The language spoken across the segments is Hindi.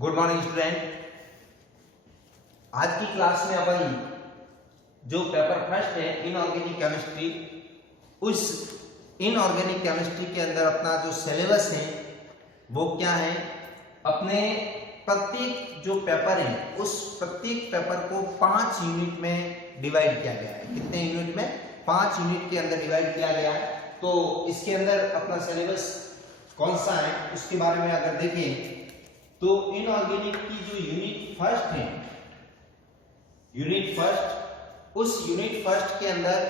Good morning student. आज की क्लास में अपन जो पेपर फर्स्ट है इनऑर्गेनिक केमिस्ट्री, उस इनऑर्गेनिक केमिस्ट्री के अंदर अपना जो सिलेबस है वो क्या है। अपने प्रत्येक जो पेपर है उस प्रत्येक पेपर को 5 यूनिट में डिवाइड किया गया है। कितने यूनिट में? 5 यूनिट के अंदर डिवाइड किया गया है। तो इसके अंदर अपना सिलेबस कौन सा है उसके बारे में अगर देखें तो इनऑर्गेनिक की जो यूनिट फर्स्ट है, यूनिट फर्स्ट, उस यूनिट फर्स्ट के अंदर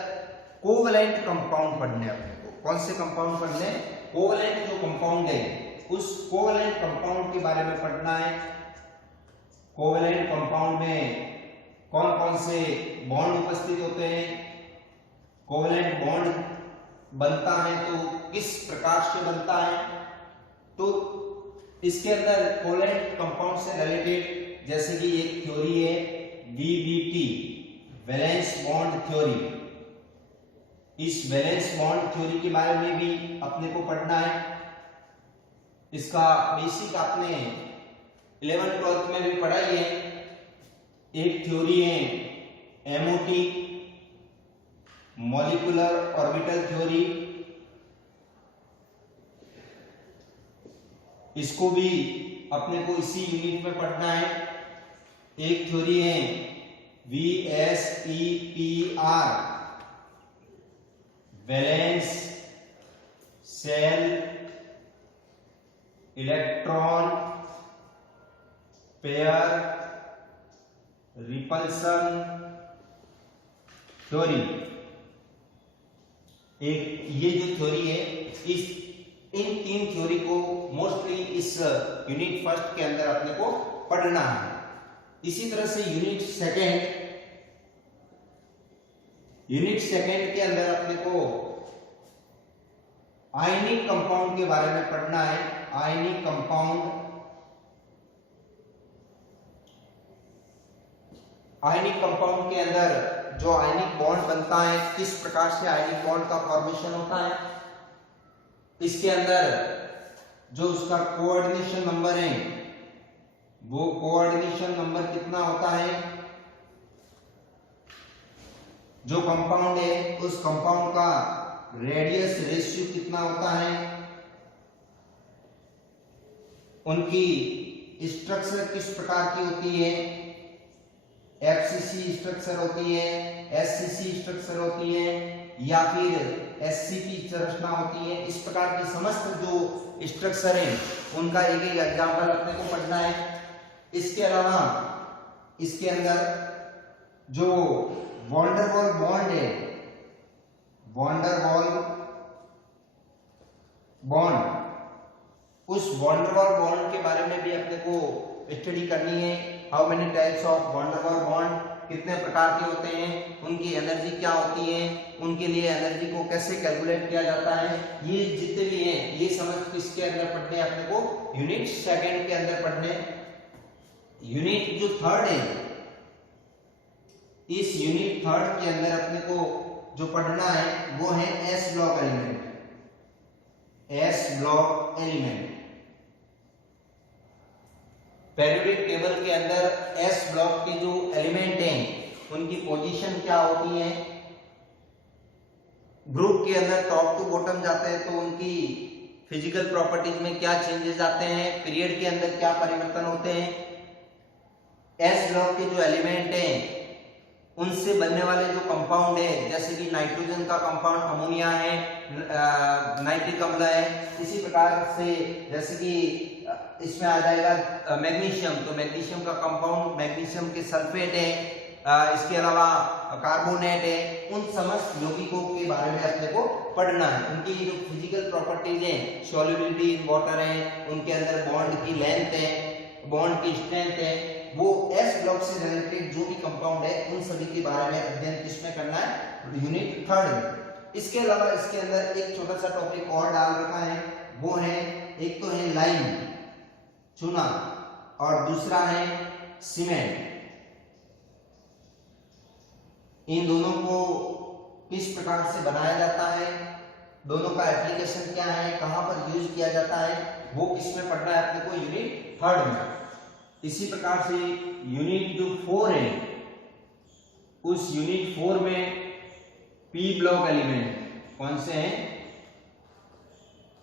कोवैलेंट कंपाउंड पढ़ने अपने को। कौन से कंपाउंड पढ़ने? कोवैलेंट जो कंपाउंड है उस कोवैलेंट कंपाउंड के बारे में पढ़ना है। कोवैलेंट कंपाउंड में कौन कौन से बॉन्ड उपस्थित होते हैं, कोवैलेंट बॉन्ड बनता है तो किस प्रकार से बनता है। तो इसके अंदर कोवैलेंट कंपाउंड से रिलेटेड जैसे कि एक थ्योरी है VBT, वैलेंस बॉन्ड थ्योरी। इस वैलेंस बॉन्ड थ्योरी के बारे में भी अपने को पढ़ना है। इसका बेसिक आपने 11th-12th में भी पढ़ाई है। एक थ्योरी है MOT, मॉलिक्यूलर ऑर्बिटल थ्योरी, इसको भी अपने को इसी यूनिट में पढ़ना है। एक थ्योरी है VSEPR, valence shell electron pair repulsion theory. एक ये जो थ्योरी है, इन 3 थ्योरी को मोस्टली इस यूनिट फर्स्ट के अंदर अपने को पढ़ना है। इसी तरह से यूनिट सेकेंड के अंदर अपने को आयनिक कंपाउंड के बारे में पढ़ना है। आयनिक कंपाउंड, आयनिक कंपाउंड के अंदर जो आयनिक बॉन्ड बनता है, किस प्रकार से आयनिक बॉन्ड का फॉर्मेशन होता है। इसके अंदर जो उसका कोऑर्डिनेशन नंबर है वो कोऑर्डिनेशन नंबर कितना होता है। जो कंपाउंड है उस कंपाउंड का रेडियस रेशियो कितना होता है। उनकी स्ट्रक्चर किस प्रकार की होती है। FCC स्ट्रक्चर होती है, SCC स्ट्रक्चर होती है या फिर SCP संरचना होती है। इस प्रकार की समस्त जो स्ट्रक्चर है उनका एक एक एग्जांपल अपने को पढ़ना है। इसके अलावा इसके अंदर जो वैन डर वाल बॉन्ड है, वैन डर वाल बॉन्ड, उस वैन डर वाल बॉन्ड के बारे में भी अपने को स्टडी करनी है। How many types of van der Waal bond, कितने प्रकार के होते हैं, उनकी एनर्जी क्या होती है, उनके लिए एनर्जी को कैसे कैलकुलेट किया जाता है। ये जितने भी हैं ये समझ किसके अंदर पढ़ने अपने को? यूनिट सेकेंड के अंदर पढ़ने। यूनिट जो थर्ड है, इस यूनिट थर्ड के अंदर अपने को जो पढ़ना है वो है S block element. S block element periodic table के अंदर S ब्लॉक के जो एलिमेंट हैं उनकी पोजीशन क्या होती है। ग्रुप के अंदर टॉप टू बॉटम जाते हैं तो उनकी फिजिकल प्रॉपर्टीज में क्या चेंजेस आते हैं, पीरियड के अंदर क्या परिवर्तन होते हैं। S ब्लॉक के जो एलिमेंट हैं उनसे बनने वाले जो कंपाउंड है, जैसे कि नाइट्रोजन का कंपाउंड अमोनिया है, नाइट्रिक अम्ल है। इसी प्रकार से जैसे कि इसमें आ जाएगा मैग्नीशियम, तो मैग्नीशियम का कंपाउंड मैग्नीशियम के सल्फेट है। इसके अलावा कार्बोनेट है। उन समस्त यौगिकों के बारे में अपने को पढ़ना है। उनकी जो फिजिकल प्रॉपर्टीज है, सॉल्युबिलिटी इन वाटर है, उनके अंदर बॉन्ड की लेंथ है, बॉन्ड की स्ट्रेंथ है, वो S ब्लॉक से रिलेटेड जो भी कंपाउंड है उन सभी के बारे में अध्ययन किसमें करना है? यूनिट थर्ड में। इसके अलावा इसके अंदर एक छोटा सा टॉपिक और डाल रखा है, वो है एक तो है लाइम, चूना, और दूसरा है सीमेंट। इन दोनों को किस प्रकार से बनाया जाता है, दोनों का एप्लीकेशन क्या है, कहां पर यूज किया जाता है, वो किसमें पढ़ना है अपने को? यूनिट थर्ड में। इसी प्रकार से यूनिट जो 4 है, उस यूनिट 4 में पी ब्लॉक एलिमेंट कौन से हैं?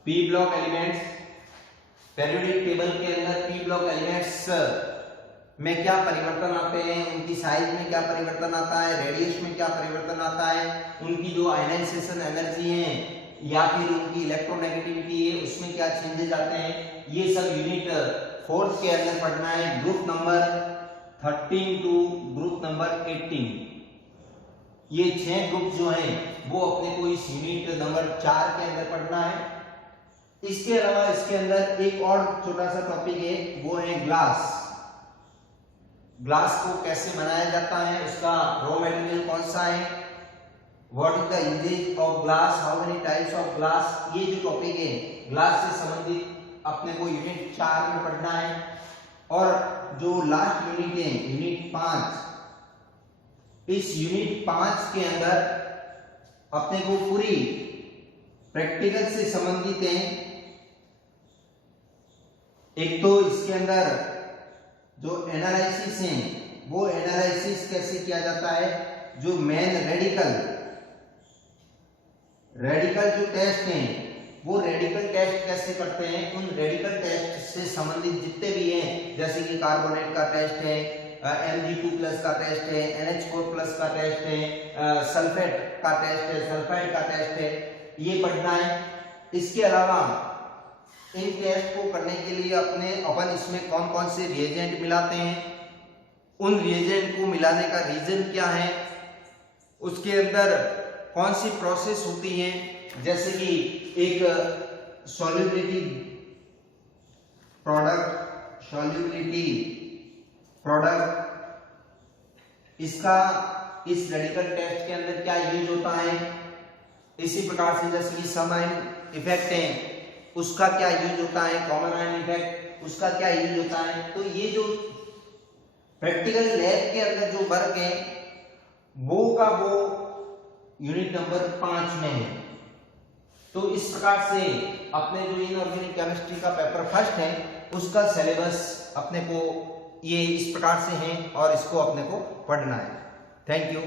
P block elements, periodic table के अंदर पी ब्लॉक एलिमेंट्स में क्या परिवर्तन आते हैं, उनकी साइज में क्या परिवर्तन आता है, रेडियस में क्या परिवर्तन आता है, उनकी जो आयनाइजेशन एनर्जी है या फिर उनकी इलेक्ट्रोनेगेटिविटी है उसमें क्या चेंजेस आते हैं, ये सब यूनिट 4 के अंदर पढ़ना है। Group number 13 to group number 18, ये 6 ग्रुप जो हैं वो अपने को इस यूनिट नंबर 4 के अंदर पढ़ना है। इसके अलावा इसके अंदर एक और छोटा सा टॉपिक है, वो है ग्लास। ग्लास को कैसे बनाया जाता है, उसका रॉ मटेरियल कौन सा है, what is the uses of glass, how many types of glass, ये जो टॉपिक है ग्लास से संबंधित अपने को यूनिट 4 में पढ़ना है। और जो लास्ट यूनिट है यूनिट 5, इस यूनिट 5 के अंदर अपने को पूरी प्रैक्टिकल से संबंधित है। एक तो इसके अंदर जो एनालिसिस है वो एनालिसिस कैसे किया जाता है, जो मेन रेडिकल जो टेस्ट हैं वो रेडिकल टेस्ट कैसे करते हैं, उन रेडिकल टेस्ट से संबंधित जितने भी हैं, जैसे कि कार्बोनेट का टेस्ट है, Mg2+ का टेस्ट है, NH4+ का टेस्ट है, सल्फेट का टेस्ट है, सल्फाइड का टेस्ट है, ये पढ़ना है। इसके अलावा इन टेस्ट को करने के लिए अपन इसमें कौन कौन से रिएजेंट मिलाते हैं, उन रिएजेंट को मिलाने का रीजन क्या है, उसके अंदर कौन सी प्रोसेस होती है, जैसे कि एक सॉल्युबिलिटी प्रोडक्ट, इसका इस रेडिकल टेस्ट के अंदर क्या यूज होता है। इसी प्रकार से जैसे कि सम आयन इफेक्ट है उसका क्या यूज होता है, कॉमन आयन इफेक्ट उसका क्या यूज होता है। तो ये जो प्रैक्टिकल लैब के अंदर जो वर्क है वो यूनिट नंबर 5 में है। तो इस प्रकार से अपने जो इनऑर्गेनिक केमिस्ट्री का पेपर फर्स्ट है उसका सिलेबस अपने को ये इस प्रकार से है और इसको अपने को पढ़ना है। Thank you.